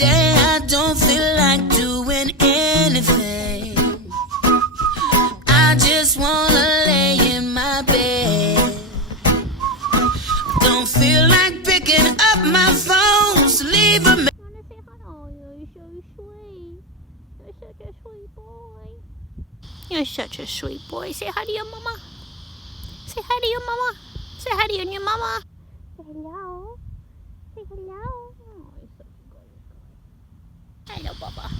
Today I don't feel like doing anything. I just wanna lay in my bed. Don't feel like picking up my phone, so leave a message. Wanna say hello? You're so sweet. You're such a sweet boy. You're such a sweet boy. Say hi to your mama. Say hi to your mama. Say hi to your new mama. Say hello. Say hello. Oh, you're such a good guy. Hello, Baba.